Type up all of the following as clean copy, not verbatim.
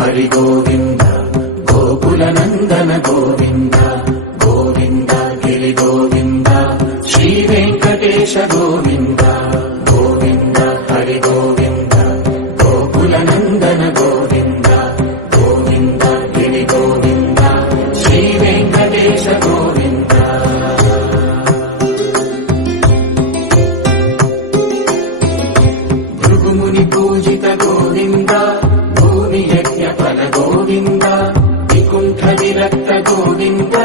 హరి గోవింద గోకుల నందన గోవింద గోవింద గిరి గోవింద శ్రీ వెంకటేశ గోవింద గోవింద హరి గోవింద గోకుల నందన గోవింద గోవింద గిరి గోవింద శ్రీ వెంకటేశ గోవింద. భృగుముని పూజిత గోవింద భూమి యజ్ఞ ఫల గోవింద వికుంఠ విరక్త గోవింద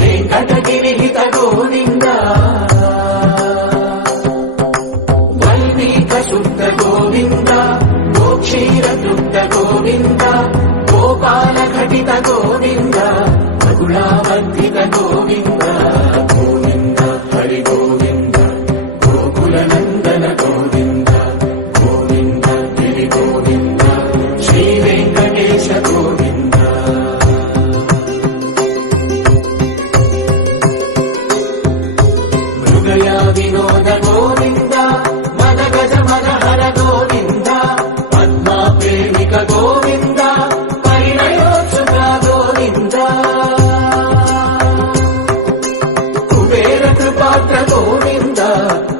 వెంకటగిరిహిత గోవింద వల్మీక శుద్ధ గోవింద గోక్షీర తృప్త గోవింద గోపాల ఘటిత గోవింద మగుళావర్ధిత గోవింద గోవింద హరి గోవింద గోకుల నందన గోవింద గోవింద గిరి గోవింద శ్రీ వెంకటేశ గోవింద. మృగయ వినోద గోవింద మద గజ మనహర గోవింద పద్మా ప్రేమిక గోవింద పరిణయోత్సుక గోవింద కుబేర కృపాత్ర గోవింద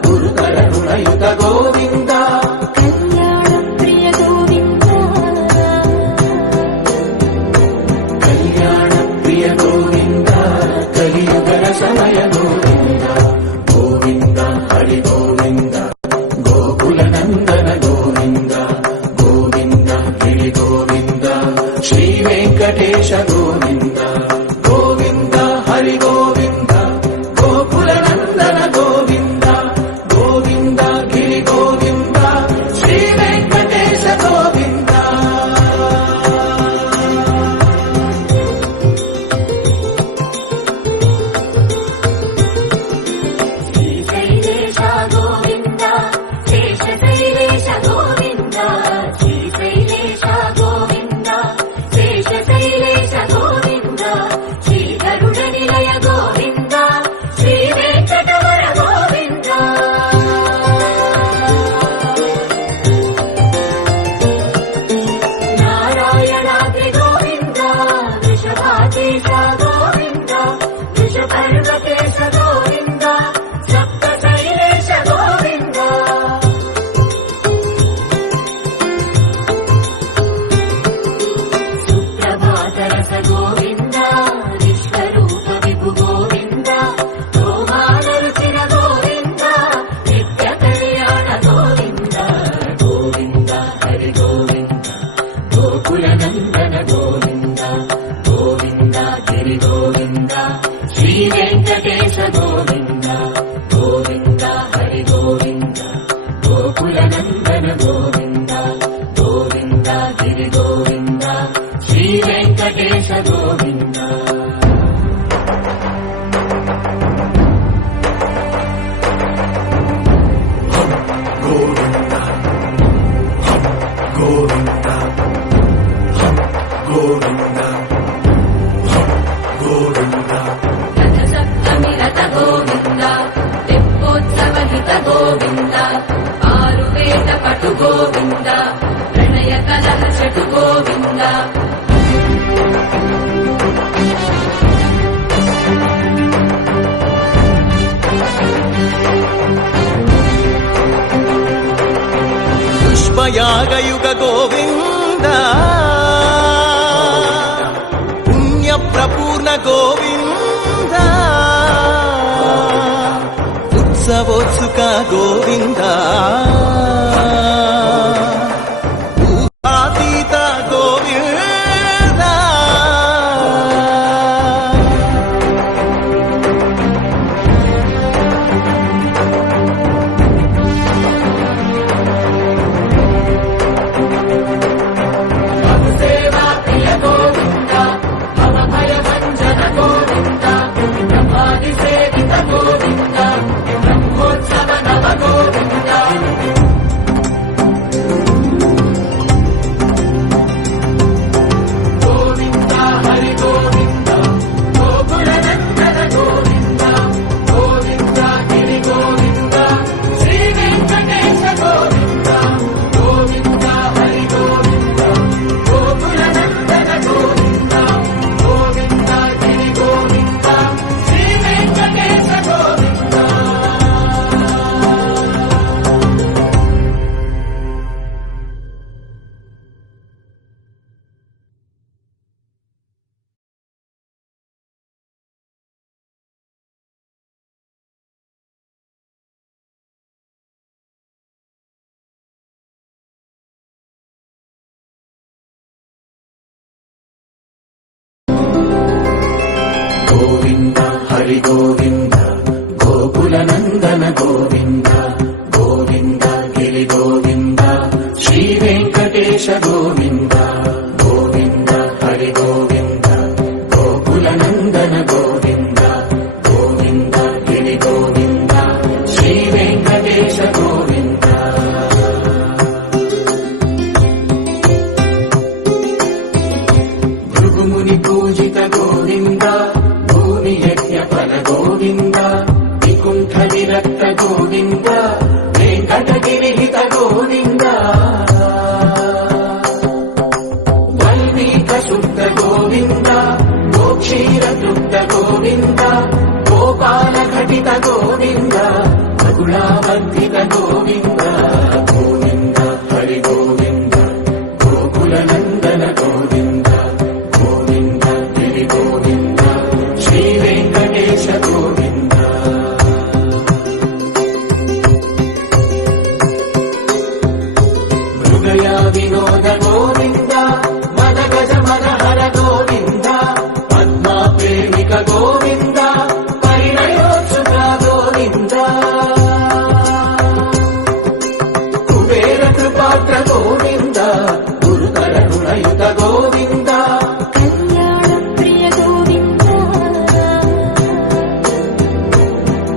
గురుతర రుణయుత గోవింద కళ్యాణ ప్రియ గోవింద కలియుగర సమయ గోవింద గోవింద హరి గోవింద గోకుల నందన గోవింద గోవింద గిరి గోవింద శ్రీ వెంకటేశ గోవింద గోవింద హరి గోవింద గోకుల నందన గోవింద గోవింద గిరి గోవింద శ్రీ వెంకటేశ గోవింద. శ్రీశైలేశ గోవింద శేషశైలేశ గోవింద శ్రీశైలేశ గోవింద శేషశైలేశ గోవింద శ్రీధరుడ నిలయ గోవింద శ్రీ వెంకటవర గోవింద నారాయణాద్రి గోవింద వృషభాకేశ గోవింద వృషపర్వకేశ గోవింద సప్తశైలేశ గోవింద సుప్రభాతరస గోవింద విశ్వరూప విభు గోవింద గోమానరుచిర గోవింద నిత్య కళ్యాణ గోవింద గోవింద హరి గోవింద గోకుల నందన గోవింద గోవింద గిరి గోవింద శ్రీ వెంకటేశ గోవింద గోవింద హరి గోవింద గోకుల నందన గోవింద గోవింద గిరి గోవింద శ్రీ వెంకటేశ గోవింద. గోవింద గోవింద గోవింద గోవింద రథసప్తమి రథ గోవింద తెప్పోత్సవహిత గోవింద ఆరువేద పటు గోవింద ప్రణయ కలహ చటు గోవింద పుష్పయాగయుగ గోవింద పుణ్య ప్రపూర్ణ గోవింద ఉత్సవోత్సుక గోవింద ఊహాతీత గోవింద సేవా ప్రియ గోవింద భవ భయ భంజన గోవింద బ్రహ్మాది సేవిత గోవింద బ్రహ్మోత్సవ నవ గోవింద హరి గోవింద గోకుల నందన గోవింద గోవింద గిరి గోవింద శ్రీ వెంకటేశ గోవింద గోవింద హరి గోవింద గోకుల నందన గోవింద గోవింద గిరి గోవింద శ్రీ వెంకటేశ గోవింద భృగుముని పూజిత గోవింద భూమి యజ్ఞ ఫల గోవింద వికుంఠ విరక్త గోవింద వెంకటగిరిహిత గోవింద వల్మీక శుద్ధ గోవింద గోక్షీర తృప్త గోవింద గోపాల ఘటిత గోవింద మగుళావర్ధిత గోవింద గోవింద హరి గోవింద గోకుల నందన గోవింద గోవింద గిరి గోవింద శ్రీ వెంకటేశ గోవింద మృగయ వినోద గోవింద మద గజ మద హర గోవింద పద్మా ప్రేమిక గోవింద పరిణయోత్సుక గోవింద కుబేర కృపాత్ర గోవింద గురుతర గుణయుత గోవింద కళ్యాణప్రియ గోవింద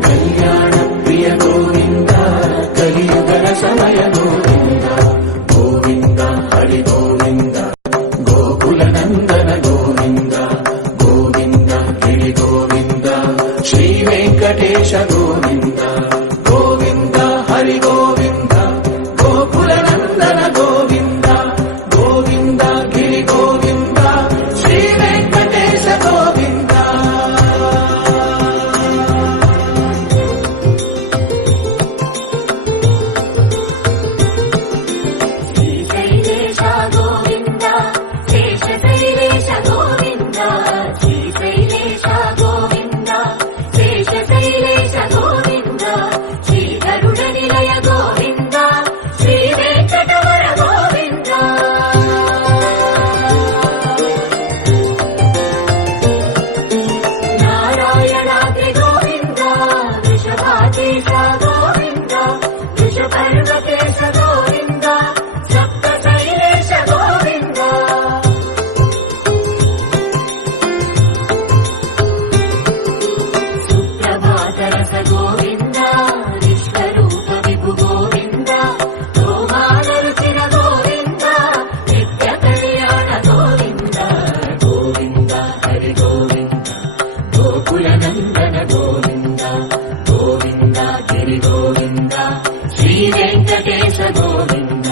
కళ్యాణ ప్రియ గోవింద కలియుగ సమయ గోవింద గోవింద హరి గోవింద గోకుల నందన గోవింద గోవింద గిరి గోవింద శ్రీ వెంకటేశ గోవింద గోవింద హరి గోవింద గోకుల నందన గోవింద గోవింద గిరి గోవింద శ్రీ వెంకటేశ గోవింద శ్రీశైలేశ గోవింద శేషశైలేశ గోవింద శ్రీశైలేశ గోవింద శేషశైలేశ గోవింద శ్రీ గరుడ నిలయ గోవింద శ్రీ వెంకటవర గోవింద నారాయణాద్రి గోవింద వృషభాకేశ గోవింద వృషపర్వతేశ గోవింద సప్తశైలేశ గోవింద సుప్రభాతరస గోవింద విశ్వరూప విభు గోవింద గోమానరుచిర గోవింద నిత్య కళ్యాణ గోవింద గోవింద హరి గోవింద గోకుల నందన గోవింద గోవింద గిరి గోవింద శ్రీ వెంకటేశ గోవింద